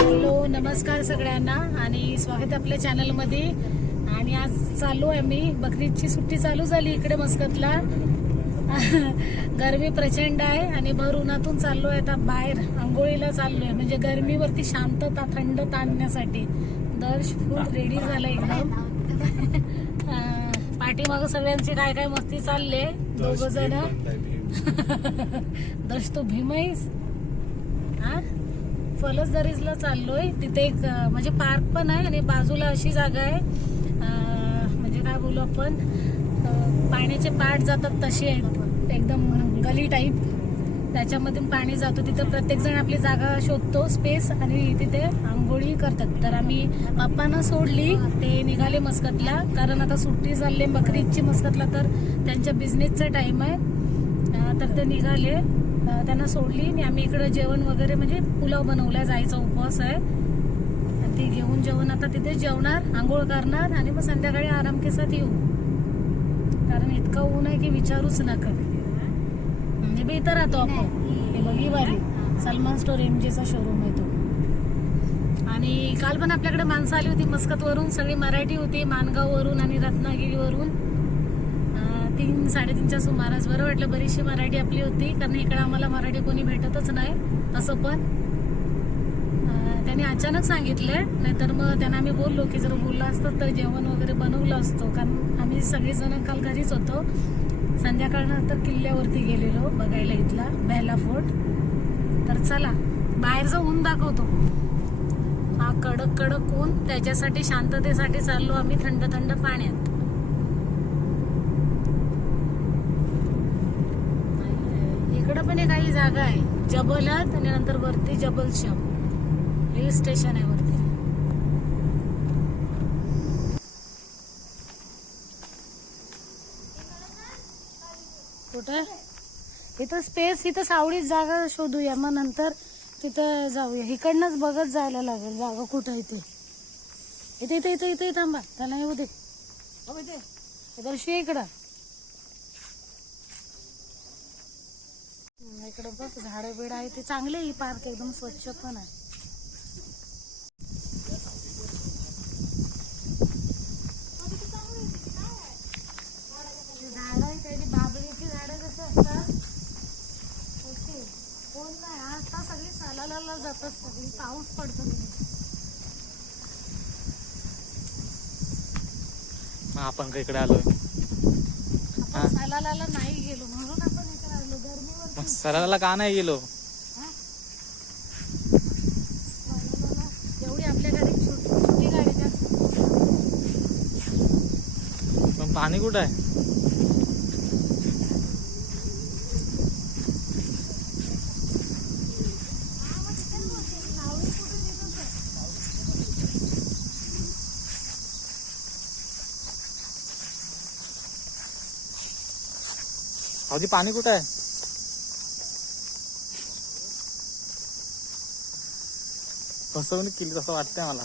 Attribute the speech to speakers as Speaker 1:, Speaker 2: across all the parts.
Speaker 1: Hello नमस्कार सगळ्यांना आणि स्वागत आपल्या चॅनलमध्ये आणि आज चालू आहे मी. बकरीदची सुट्टी चालू झाली इकडे मस्कतला. गरमी प्रचंड आहे आणि भर उन्हातून चाललोय आता बाहेर. आंघोळीला चाललोय म्हणजे गरमीवरती शांतता थंडता आणण्यासाठी. दर्श फुल रेडी झालं एकदम. पाठीमागं सगळ्यांची काय काय मस्ती चालले दोघ जण. दर्श तो भीमईस. हा? फलसदरीजला चाललोय. तिथे एक म्हणजे पार्क पण आहे आणि बाजूला अशी जागा आहे. बोलू आपण. पाण्याचे पाठ जातात तसे आहेत. एकदम गली टाईप. त्याच्यामधून पाणी जातो. तिथं प्रत्येक जण आपली जागा शोधतो स्पेस आणि तिथे आंघोळी करतात. तर आम्ही पप्पांना सोडली. ते निघाले मस्कतला. कारण आता सुट्टी चालली बकरीदची मस्कतला तर त्यांच्या बिझनेसचा टाईम आहे. तर ते निघाले. त्यांना सोडली. आणि आम्ही इकडं जेवण वगैरे म्हणजे पुलाव बनवला. जायचा उपवास आहे. ती घेऊन जेवण आता तिथे जेवणार आंघोळ करणार आणि मग संध्याकाळी आराम केसात येऊ. कारण इतकं ऊन आहे की विचारूच नका. म्हणजे बी इथं राहतो आपण. हे बघी वाली सलमान स्टोर एम चा शोरूम आहे तो. आणि काल पण आपल्याकडे माणसं आली होती मस्कत वरून सगळी मराठी होती मानगाव वरून आणि रत्नागिरीवरून. तीन साडेतीनच्या सुमारास. बरं वाटलं बरीचशी मराठी आपली होती. कारण इकडे आम्हाला मराठी कोणी भेटतच नाही. तसं पण. त्यांनी अचानक सांगितलंय नाहीतर मग त्यांना आम्ही बोललो की जर बोललं असतं तर जेवण वगैरे बनवलं असतो. कारण आम्ही सगळेजण काल घरीच होतो. संध्याकाळनंतर किल्ल्यावरती गेलेलो बघायला इथला बेला फोर्ट. तर चला बाहेरचं ऊन दाखवतो. हा कडक कडक ऊन त्याच्यासाठी शांततेसाठी चाललो आम्ही थंड थंड पाण्यात. इकडं पण एक काही जागा आहे जबलत आणि नंतर वरती जबल शम हिल स्टेशन आहे वरती. कुठं? इथं स्पेस इथं सावळीच जागा शोधूया. मग नंतर तिथं जाऊया. इकडनंच बघत जायला लागेल जागा कुठं इथे इथे इथे इथे इथे थांबा. त्याला येऊ दे. हो, दर्शी इकडं. इकडं बघ झाडं बिड आहे ते चांगले ही पार्क एकदम स्वच्छ पण आहे झाड आहे त्याची बाबळीची झाडं कसं असतात ओके कोण नाही आता सालाला जातात सगळी पाऊस पडतो
Speaker 2: आपण का इकडे आलोय?
Speaker 1: आपण सालाला नाही गेलो म्हणून आपण इकडे आलो. गरमीवर
Speaker 2: सराला का नाही गेलो?
Speaker 1: सालालाला एवढी आपल्या गाडीत छोटी गाडी जास्त.
Speaker 2: पण पाणी कुठं आहे? अगदी पाणी कुठं आहे? फसवणूक केली तसं वाटतंय मला.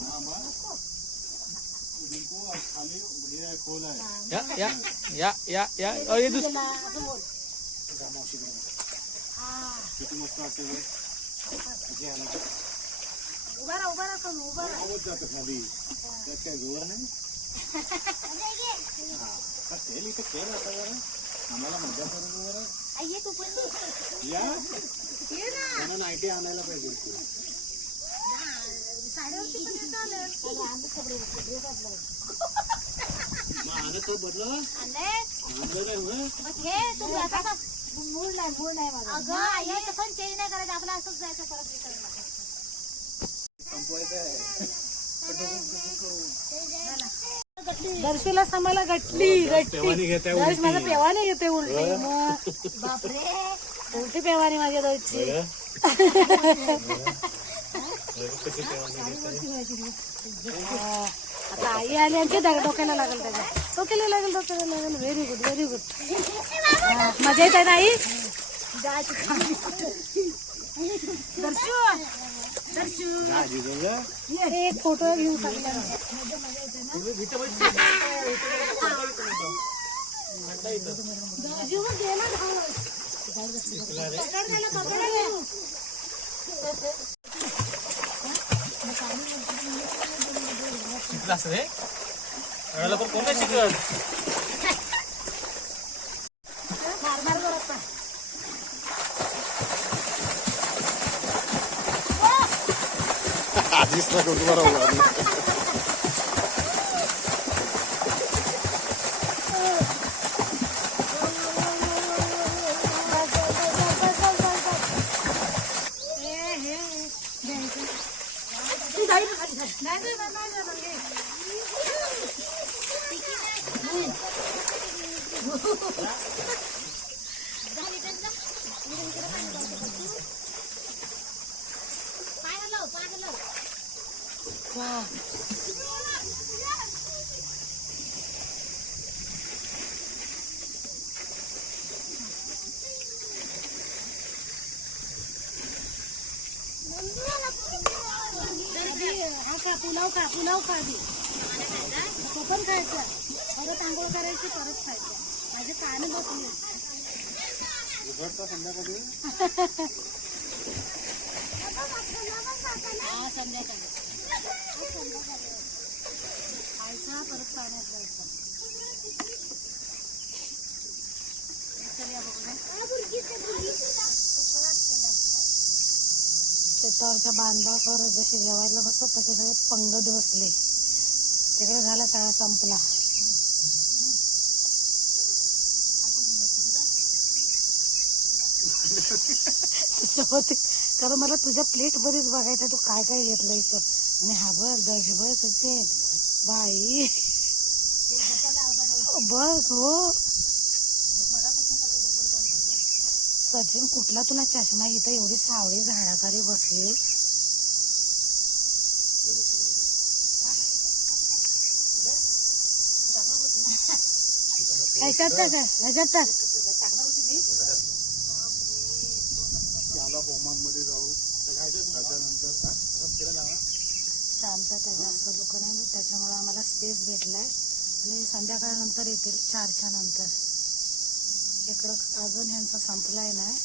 Speaker 1: हा मग. तेच काय. पुढं पुढं मग जातोय तिकडे
Speaker 2: या या या या या. अरे दुस
Speaker 1: उभा राहा उभा राहा पण उभा राहा. आई तू पण ये. ना.
Speaker 3: नाईटी आणायला पाहिजे
Speaker 1: साडेवरती पण येता आलं.
Speaker 3: मग आणत तो बदला?
Speaker 1: आले.
Speaker 3: आणलं नाही होय?
Speaker 1: मग हे तू आता. का- अगं आई तसं चेंज नाही करायचं. आपलं असंच जायचं परत रिटर्न दर्शीला समाला गटली गटली. दर्श माझा पेवाने येते उलटी. मग. बापरे. उलटी पेवानी माझ्या दोची आता आई आली आणि ते दग- डोक्याला लागल त्याच्या डोक्याला लागल डोक्याला लागल. व्हेरी गुड व्हेरी गुड मजा येत आहे ना आई? दर्शू. एक फोटो घेऊन
Speaker 2: शिकला असं रे कोण
Speaker 3: Biz takıldılar
Speaker 1: Allah'ım. हा का पुलाव खा पुलाव खा आधी तो पण खायचा. परत आंघोळ करायची परत खायचं. माझे कान बसले. हा संध्याकाळी. खायचा परत पाण्यात जायचं. शेतावरच्या बांधावर जसे जेवायला बसतात तसे सगळे पंगत बसले. तिकडे झाला सगळा संपला. कारण मला तुझ्या प्लेट मध्येच बघायचं तू काय काय घेतलंय इथं? आणि हा बघ दशभर सचिन बाई. बघ हो. सचिन कुठला तुला चष्मा इथं एवढी सावळी झाडाखाली बसली. ह्याच्यात. शांतता जास्त लोक नाही त्याच्यामुळे आम्हाला स्पेस भेटलाय. आणि संध्याकाळनंतर येतील चारच्या नंतर. इकडं अजून ह्यांचा संपलाय नाही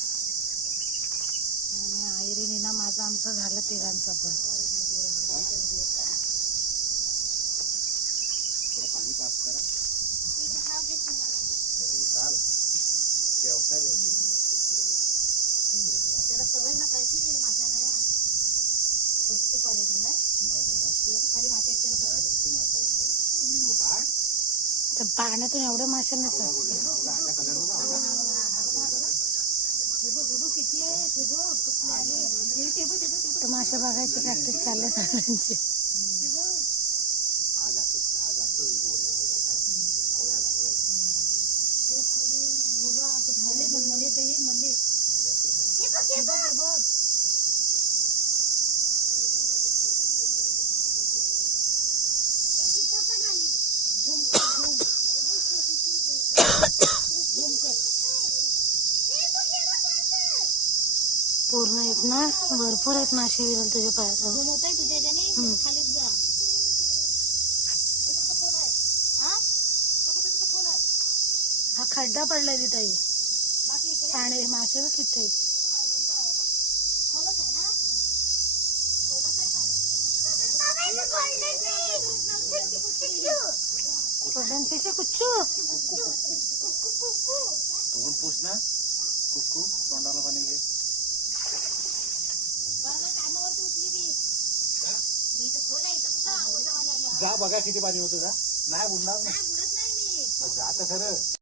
Speaker 1: आणि आयरिनीना माझं आमचं झालं तिघांचं पण. त्याला सवय ना खायची माशाला या स्वस्त पर्यटन आहे खाली मासे आहेत तर पाण्यातून एवढं मासे नसत
Speaker 2: तर मासे बघायची प्रॅक्टिस चालल्या सगळ्यांची पूर्ण आहेत ना? भरपूर आहेत मासे विरल तुझ्या पायाजवळ हम्म. हा खड्डा पडलाय तिथे ताई पाणी मासे बघ किती. गोल्डन फिश आहे कुच्चू.
Speaker 3: तू पण पूछ ना. कुक्कू तोंडाला पाणी घे. जा बघा किती पाणी होतं जा. नाही बुडणार. ना मग जा तर खरं.